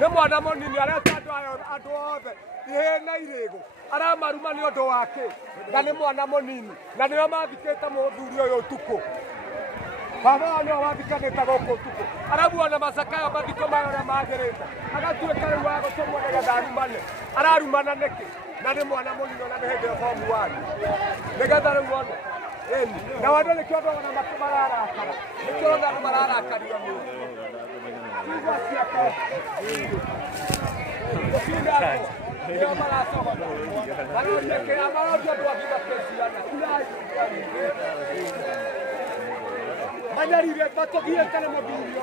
nä mwana må nini areta andå othe ihä na irä aramaruma nä å ndå wake na nä mwana må nini na nä o mathikä te må thuri å yå tukå baba wao nä o wathikanä te gå kå tukå arabu ona macakayo mathiko mayo å rä a magä rä te agatuä ka rä u wa gå tå må nä getha arumane ararumana nä kä na nä mwana må nini ona nä hä ndä ä bomu wani nä getha rä u ona na wandå nä kä o ndona makä mararakara nä kä ona andå mararakaria mä Manjarire batogiye tane mobirio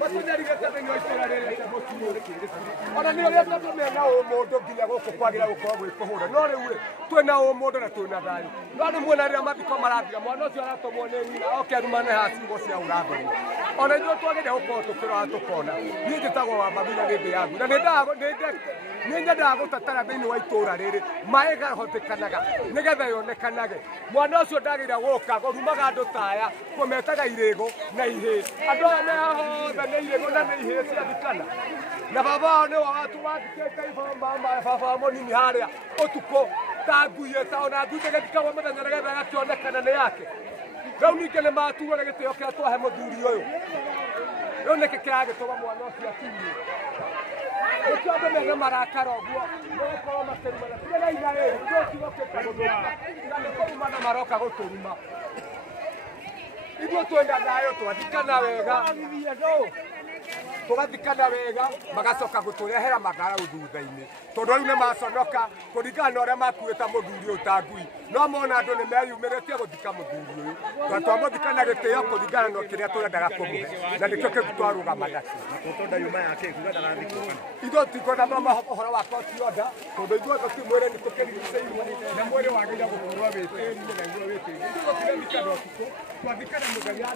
matonjarire tane nyoitera rere moturo ona ni oria tatumena o mundu nginya guku kwagira gukorwo gwi kuhura no riu twina o mundu na twina thayu no ni mwena ria mathiko marathira mwana ucio aratomwo ni nyina oke arumane ha ciugo cia urathoni ona ithuĩ twagĩrĩire gũkorwo tũkĩrora tũkona niĩ njĩtagwo Wambagũ na nĩ yaku na nĩ nyendaga gũtatara thĩinĩ wa itũũra rĩrĩ maĩ gahotekanaga nĩgetha yonekanage mwana ũcio ndagĩrĩire gũka gũrumaga andũ taya kũmetaga irĩgũ na ihĩ andũ aya me haha othe nĩ irĩgũ na nĩ ihĩ ciathikana na baba wao nĩ wathikĩte baba wa mũnini harĩa ũtukũ ta ngui ta ona ngui ĩgĩthikagwo mũthenya nĩgetha ĩgakĩonekana nĩ yake rĩu ningĩ nĩ maturwo nĩ gĩtĩo kĩrĩa twahe mũthuri ũyũ rĩu nĩkĩ kĩragĩtũma mwana ũcio akinye nĩkĩo andũ mena marakara ũguo nĩgũkorwo makĩrumana tiganai na rĩrĩ ithuĩ kiugo kĩngĩgũthũka na nĩ kũrumana maroka gũtũruma ithuĩ twĩna thayũ twathikana wega tũgathikana wega magacoka gũtũrehera matharaũ thutha-inĩ tondũ rĩu nĩ maconoka kũringana na ũrĩa makuĩte mũthuri ũyũ ta ngui no mona andũ nĩ meyumĩrĩtie gũthika mũthuri ũyũ na twamũthika na gĩtĩo kũringana na kĩrĩa tũrendaga kũmũhe na nĩkĩo kĩu twarũgama nakĩo ithuĩ tikwenda thoma ũhoro wa koti order tondũ ithuĩ tũtimwĩre nĩ tũkĩrigicĩirwo na mwĩrĩ wagĩrĩire gũkorwo wĩ tĩri-inĩ na igũrũ wĩ tĩri-inĩ ithuĩ tũtirethikana ũtukũ twathikana mũthenya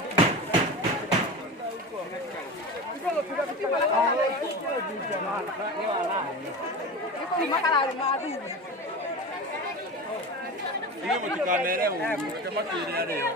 Ini mutikanere uyu kemakirira rero.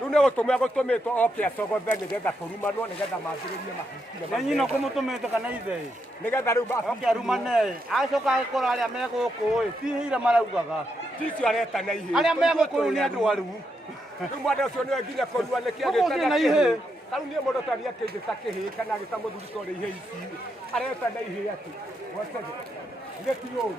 Rĩu nĩ gũtũmĩtwo oke acogothe nĩgetha kũrumanwo nĩgetha mambĩrĩrie mahiki na nyina kũmũtũmĩte kana ithe nĩgetha rĩu oke arumane acoka agĩkora arĩa me gũkũ ti hĩira maraugaga ticio areta na ihĩ arĩa me gũkũ nĩ andũ arumu rĩu mwana ũcio nĩwe nginya kũrua nĩkĩagĩta na ihĩ tarĩu niĩ mũndũ taria kĩndĩ ta kĩhĩ kana gĩta mũthuri tondũ ihĩ ici areta na ihĩ atĩ wacage nĩ ti ũru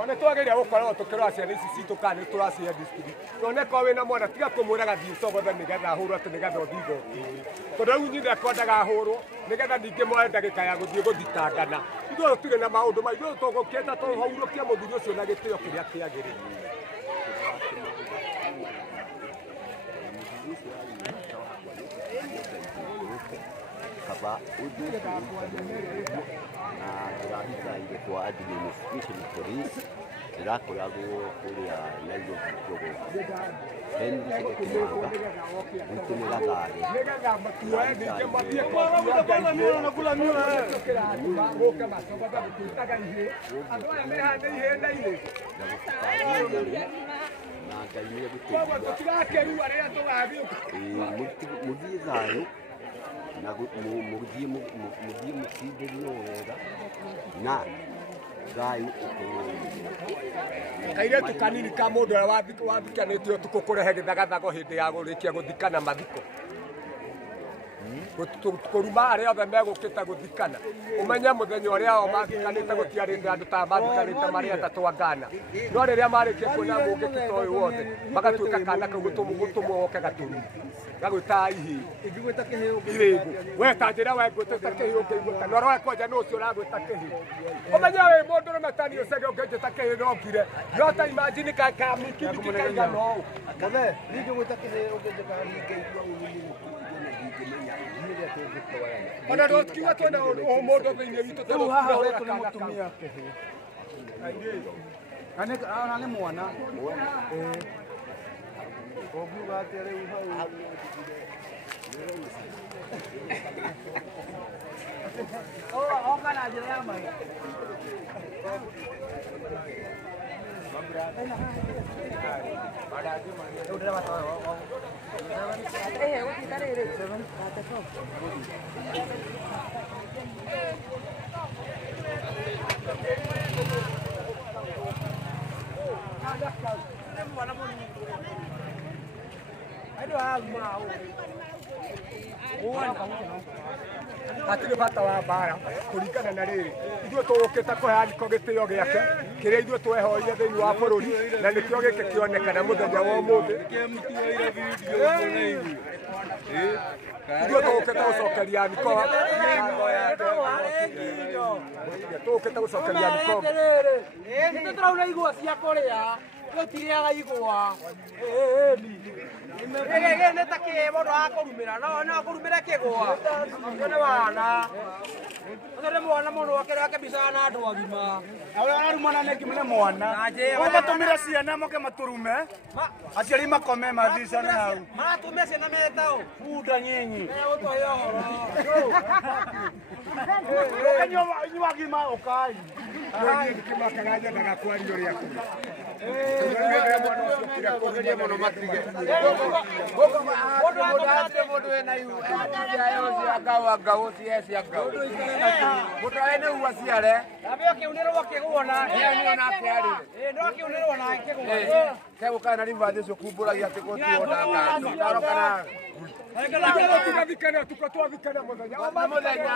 ona twagĩrĩire gũkorwo tũkĩrora ciana ici citũ kana nĩ tũracihe district oneka wĩna mwana tiga kũmwĩraga thiĩ cogothe nĩgetha ahũrwo atĩ nĩgetha ũthiĩ igoti-inĩ tondũ rĩu nyina ekwendaga ahũrwo nĩgetha ningĩ moe ndagĩka ya gũthiĩ gũthitangana ithuĩ tũtirĩ na maũndũ maitũ ithuĩ tũgũkĩenda tũhurũkie mũthuri ũcio na gĩtĩo kĩrĩa kĩagĩrĩire kaba uju na ndĩrahikaire kwa administration police ndĩrakoragwo kũrĩa Nairobi Jogoo Henry Kimanga gwitũ nĩ Gatharĩ na Ngai nĩ egũteithia mũthiĩ thayũ na mũthiĩ mũcindĩrio wega na thayũ kairĩtu kanini ka mũndũ ũrĩa wathikanĩtio ũtukũ kũrehe gĩthagathago hĩndĩ ya gũrĩkia gũthikana mathiko kuruma aria othe megukite guthikana umenye muthenya uria o mathikanite gutiarinde andu ta mathikanite maria tatwangana no riria marikia kuona mungikite uyu wothe magatuika kana kau gutumwo woke gaturu gagwita ihi ingigwita kiheo irigu we tanjira we ngwita kihi ungiguta no roe koja no ucio uragwita kihi umenye we mundu rumetani ucege ungigita kihi no ngire no ta imagine ka mikiki kaiga no Mothe, ingigwita kiheo ungigita ngigwa ona ndo tukiwa twena o mundu thiini witu Riu haha wetu ni mutumia kihi. Ana ni mwana. Ogiuga atia riu hau. Oka na njira ya mai. Hatirĩ bata wa mbara kũringana na rĩrĩ ithuĩ tũgũkĩte kũheana gĩko gĩtĩo gĩake kĩrĩa ithuĩ twehoire thĩinĩ wa bũrũri na nĩkĩo gĩkĩ kĩonekana mũthenya wa ũmũthĩ ithuĩ tũgũkĩte gũcokeria mĩkoa tũgũkĩte gũcokeria mĩkoa Nĩ tũrauna igwa cia kũrĩa rĩu tirĩaga igwa gĩkĩ nĩ ta kĩ mũndũ wa kũrumĩra no kũrumĩra kĩgwa ũcio nĩ wana ũcio nĩ mwana mũndũ wakĩrake mbica na andũ agima Awe ararumana nĩ kimene mwana. Ũmatumire ciana moke maturume. Aciari makome mathicane hau. maratumia ciana metao Bunda nyinyi. ũtoya ũhoro Nyua gima ukai. kĩmakaga nyendaga kwario rĩaku Mũndũ wĩna ngau cia ngau mũndũ wĩna ua ciare Nabe ũkĩunĩrwo kĩgũona no akĩunĩrwo na kĩgũona kegũkana na rivathi ũcio kumbũragia atĩ gũtuona ngano kana tugathikana tuko twathikana mũthenya wa mũthenya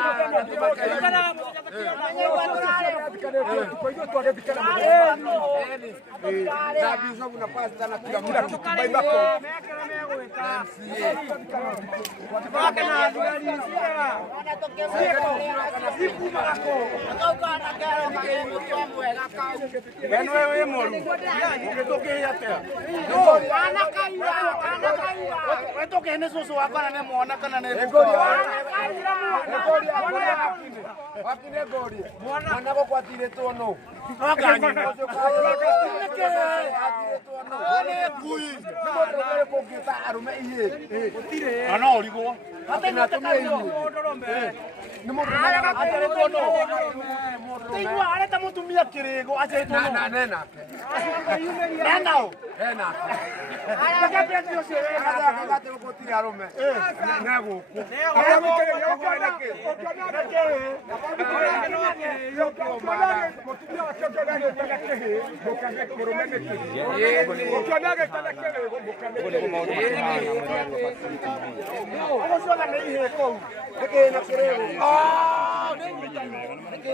tuko ithuĩ twagĩthikana na bishop na pastor na kila kila kitu baibako Wenu wewe moru. Ungitokea atia? Wetoke ne susu wako na ne mwana kana ne wakine gori mwana gũkwatire tũnũ kũngĩta arũme ihĩ Ana origwo. na atumia ihĩ nĩ mũndũ Tigwa areta mutumia kirigo acheto no. na nenake Nendao. henake Aya pete cio wega. agate gũkũtire arũme na gũkũ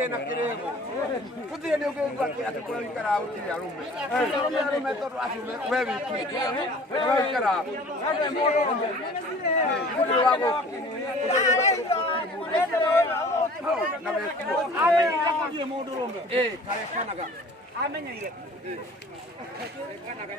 na kirego kuthie ni ukigwa ati kura ikara utire arume arume tondu acio we wiki we ikara kuthie wa guku na wekuo Amenya mundu rume. kare kanaga Amenyeire. Kanaga.